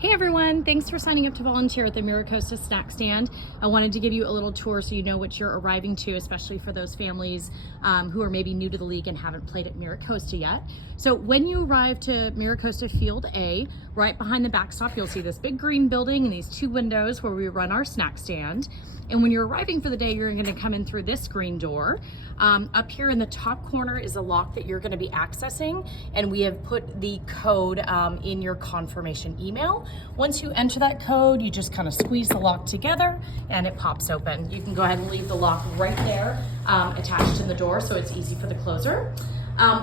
Hey everyone, thanks for signing up to volunteer at the Mira snack stand. I wanted to give you a little tour so you know what you're arriving to, especially for those families who are maybe new to the league and haven't played at Mira yet. So when you arrive to Mira Field A, right behind the backstop, you'll see this big green building and these two windows where we run our snack stand. And when you're arriving for the day, you're gonna come in through this green door. Up here in the top corner is a lock that you're gonna be accessing, and we have put the code in your confirmation email. Once you enter that code, you just kind of squeeze the lock together and it pops open. You can go ahead and leave the lock right there attached in the door so it's easy for the closer.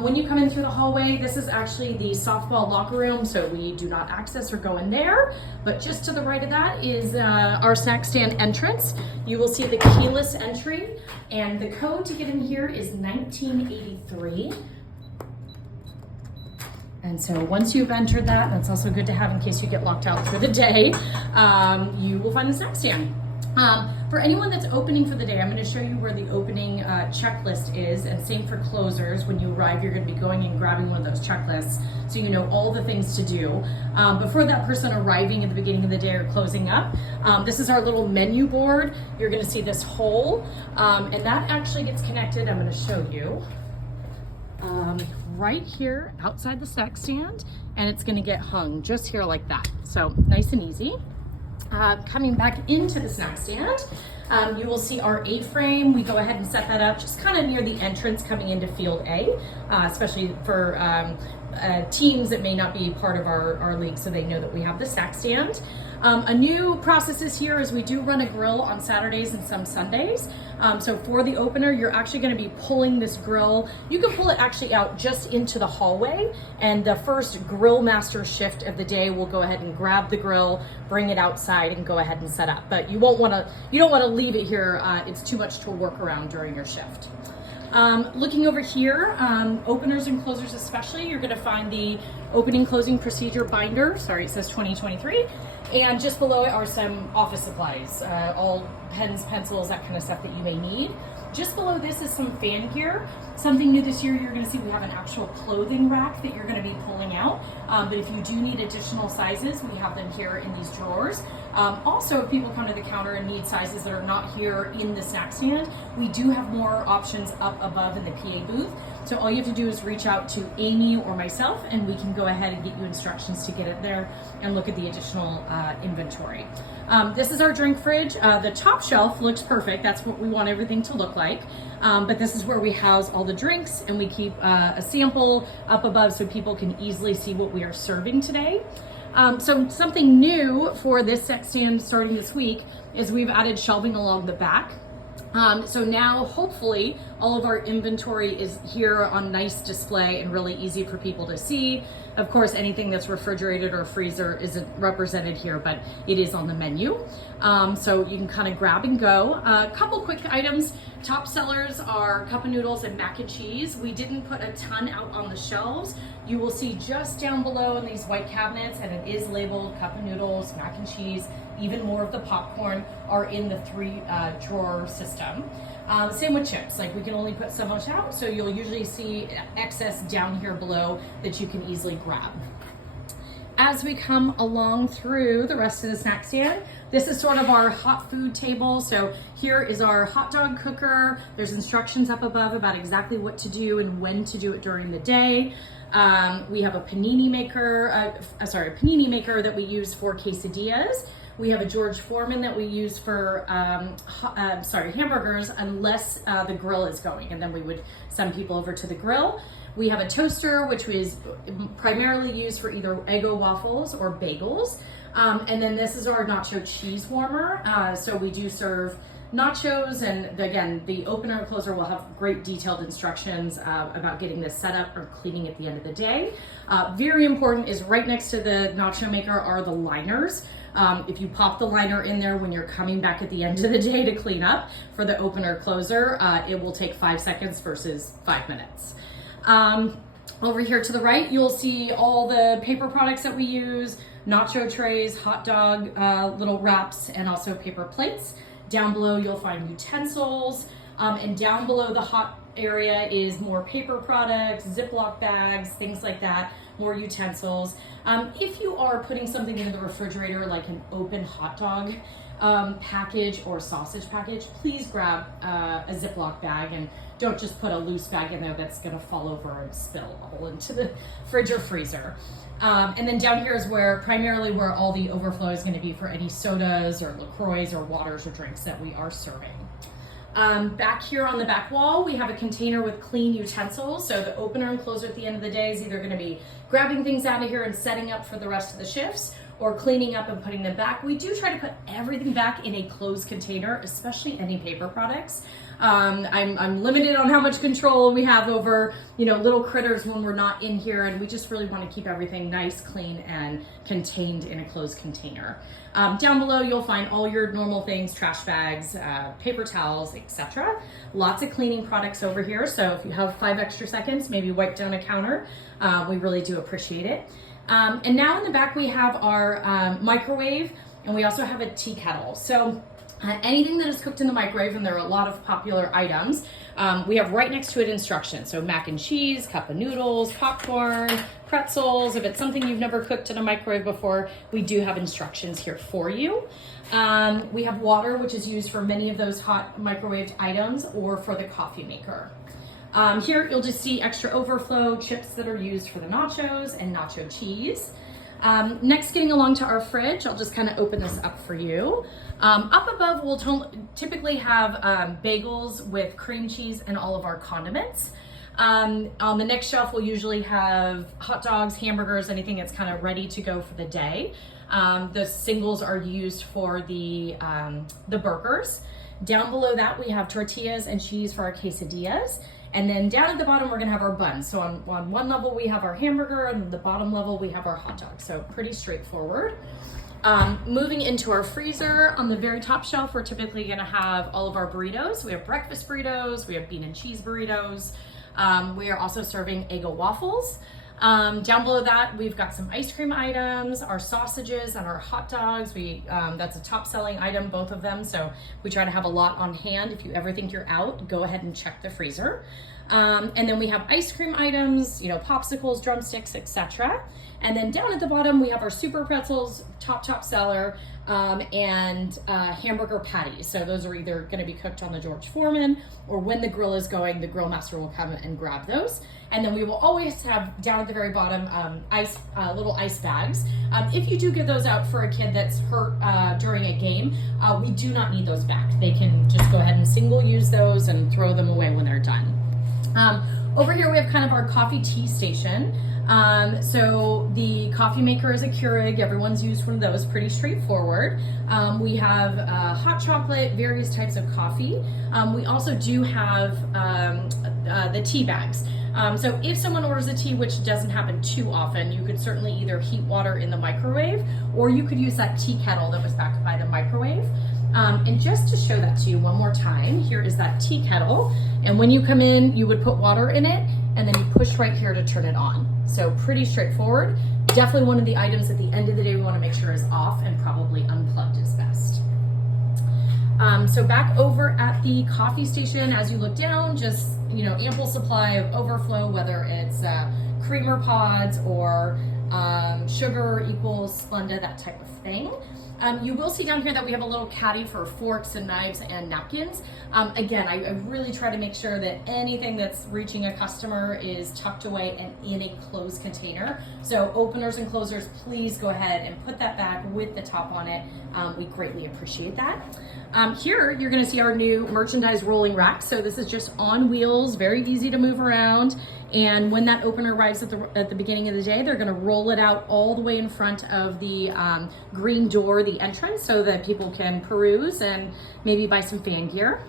When you come in through the hallway, this is actually the softball locker room, so we do not access or go in there. But just to the right of that is our snack stand entrance. You will see the keyless entry, and the code to get in here is 1983. And so once you've entered that, that's also good to have in case you get locked out for the day, you will find the snack stand. For anyone that's opening for the day, I'm going to show you where the opening checklist is, and same for closers. When you arrive, you're going to be going and grabbing one of those checklists so you know all the things to do. Before that person arriving at the beginning of the day or closing up, this is our little menu board. You're going to see this hole, and that actually gets connected. I'm going to show you right here outside the snack stand, and it's going to get hung just here like that. So nice and easy. Coming back into the snack stand, you will see our A-frame. We go ahead and set that up just kind of near the entrance coming into Field A, especially for teams that may not be part of our league, so they know that we have the snack stand. A new process is here is we do run a grill on Saturdays and some Sundays. So for the opener, you're actually going to be pulling this grill. You can pull it actually out just into the hallway, and the first grill master shift of the day will go ahead and grab the grill, bring it outside, and go ahead and set up. But you don't want to leave it here. It's too much to work around during your shift. Looking over here, openers and closers especially, you're going to find the opening closing procedure binder. Sorry, it says 2023. And just below it are some office supplies, all pens, pencils, that kind of stuff that you may need. Just below this is some fan gear. Something new this year, you're going to see we have an actual clothing rack that you're going to be pulling out. But if you do need additional sizes, we have them here in these drawers. Also, if people come to the counter and need sizes that are not here in the snack stand, we do have more options up above in the PA booth. So all you have to do is reach out to Amy or myself, and we can go ahead and get you instructions to get it there and look at the additional inventory. This is our drink fridge. The top shelf looks perfect. That's what we want everything to look like. But this is where we house all the drinks, and we keep a sample up above so people can easily see what we are serving today. So something new for this set stand starting this week is we've added shelving along the back. So now hopefully all of our inventory is here on nice display and really easy for people to see. Of course, anything that's refrigerated or freezer isn't represented here, but it is on the menu. So you can kind of grab and go. A couple quick items. Top sellers are cup of noodles and mac and cheese. We didn't put a ton out on the shelves. You will see just down below in these white cabinets, and it is labeled cup of noodles, mac and cheese. Even more of the popcorn are in the 3 drawer system. Same with chips, like we can only put so much out, so you'll usually see excess down here below that you can easily grab. As we come along through the rest of the snack stand, this is sort of our hot food table. So here is our hot dog cooker. There's instructions up above about exactly what to do and when to do it during the day. We have a panini maker that we use for quesadillas. We have a George Foreman that we use for hamburgers, unless the grill is going, and then we would send people over to the grill. We have a toaster, which is primarily used for either Eggo waffles or bagels. And then this is our nacho cheese warmer. So we do serve nachos, and again, the opener and closer will have great detailed instructions about getting this set up or cleaning at the end of the day. Very important is right next to the nacho maker are the liners. If you pop the liner in there when you're coming back at the end of the day to clean up for the opener closer, it will take 5 seconds versus 5 minutes. Over here to the right, you'll see all the paper products that we use, nacho trays, hot dog little wraps, and also paper plates. Down below, you'll find utensils, and down below the hot area is more paper products, Ziploc bags, things like that more utensils. If you are putting something in the refrigerator, like an open hot dog package or sausage package, please grab a Ziploc bag and don't just put a loose bag in there that's gonna fall over and spill all into the fridge or freezer. And then down here is primarily where all the overflow is gonna be for any sodas or LaCroix or waters or drinks that we are serving. Back here on the back wall, we have a container with clean utensils. So the opener and closer at the end of the day is either gonna be grabbing things out of here and setting up for the rest of the shifts, or cleaning up and putting them back. We do try to put everything back in a closed container, especially any paper products. I'm limited on how much control we have over, little critters when we're not in here, and we just really want to keep everything nice, clean, and contained in a closed container. Down below, you'll find all your normal things, trash bags, paper towels, etc. Lots of cleaning products over here. So if you have 5 extra seconds, maybe wipe down a counter. We really do appreciate it. And now in the back, we have our microwave, and we also have a tea kettle. So anything that is cooked in the microwave, and there are a lot of popular items, we have right next to it instructions. So mac and cheese, cup of noodles, popcorn, pretzels. If it's something you've never cooked in a microwave before, we do have instructions here for you. We have water, which is used for many of those hot microwaved items or for the coffee maker. Here you'll just see extra overflow chips that are used for the nachos and nacho cheese. Next, getting along to our fridge, I'll just kind of open this up for you. Up above, we'll typically have bagels with cream cheese and all of our condiments. On the next shelf, we'll usually have hot dogs, hamburgers, anything that's kind of ready to go for the day. The singles are used for the burgers. Down below that, we have tortillas and cheese for our quesadillas. And then down at the bottom, we're gonna have our buns. So on one level, we have our hamburger, and the bottom level, we have our hot dog. So pretty straightforward. Moving into our freezer, on the very top shelf, we're typically gonna have all of our burritos. We have breakfast burritos, we have bean and cheese burritos. We are also serving Eggo waffles. Down below that, we've got some ice cream items, our sausages and our hot dogs. That's a top selling item, both of them. So we try to have a lot on hand. If you ever think you're out, go ahead and check the freezer. And then we have ice cream items, popsicles, drumsticks, etc. And then down at the bottom, we have our super pretzels, top seller, and hamburger patties. So those are either going to be cooked on the George Foreman, or when the grill is going, the grill master will come and grab those. And then we will always have down at the very bottom little ice bags. If you do give those out for a kid that's hurt during a game, we do not need those back. They can just go ahead and single use those and throw them away when they're done. Over here we have kind of our coffee tea station. So the coffee maker is a Keurig. Everyone's used one of those, pretty straightforward. We have hot chocolate, various types of coffee. We also do have the tea bags. So if someone orders a tea, which doesn't happen too often, you could certainly either heat water in the microwave, or you could use that tea kettle that was backed by the microwave. And just to show that to you one more time, here is that tea kettle. And when you come in, you would put water in it, and then you push right here to turn it on. So pretty straightforward. Definitely one of the items at the end of the day we want to make sure is off and probably unplugged is best. So back over at the coffee station, as you look down, just ample supply of overflow, whether it's creamer pods or sugar equals Splenda, that type of thing. You will see down here that we have a little caddy for forks and knives and napkins. Again, I really try to make sure that anything that's reaching a customer is tucked away and in a closed container. So openers and closers, please go ahead and put that back with the top on it. We greatly appreciate that. Here, you're gonna see our new merchandise rolling rack. So this is just on wheels, very easy to move around. And when that opener arrives at the beginning of the day, they're gonna roll it out all the way in front of the green door, the entrance, so that people can peruse and maybe buy some fan gear.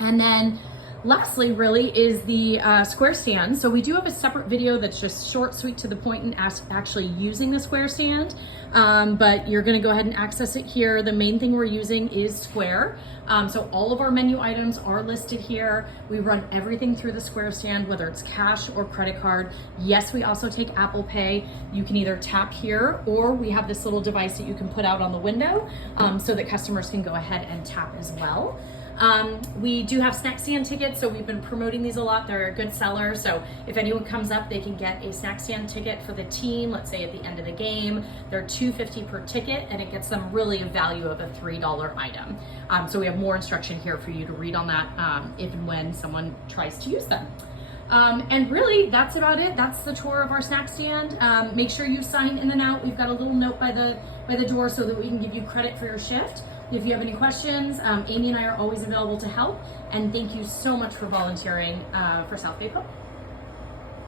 And then lastly, really, is the square stand. So we do have a separate video that's just short, sweet, to the point, and actually using the square stand. But you're gonna go ahead and access it here. The main thing we're using is Square. So all of our menu items are listed here. We run everything through the Square stand, whether it's cash or credit card. Yes, we also take Apple Pay. You can either tap here, or we have this little device that you can put out on the window so that customers can go ahead and tap as well. We do have snack stand tickets, so we've been promoting these a lot. They're a good seller, so if anyone comes up, they can get a snack stand ticket for the team, let's say at the end of the game. They're $2.50 per ticket, and it gets them really a value of a $3 item. So we have more instruction here for you to read on that if and when someone tries to use them. And really, that's about it. That's the tour of our snack stand. Make sure you sign in and out. We've got a little note by the door so that we can give you credit for your shift. If you have any questions, Amy and I are always available to help. And thank you so much for volunteering for South Bay Pub.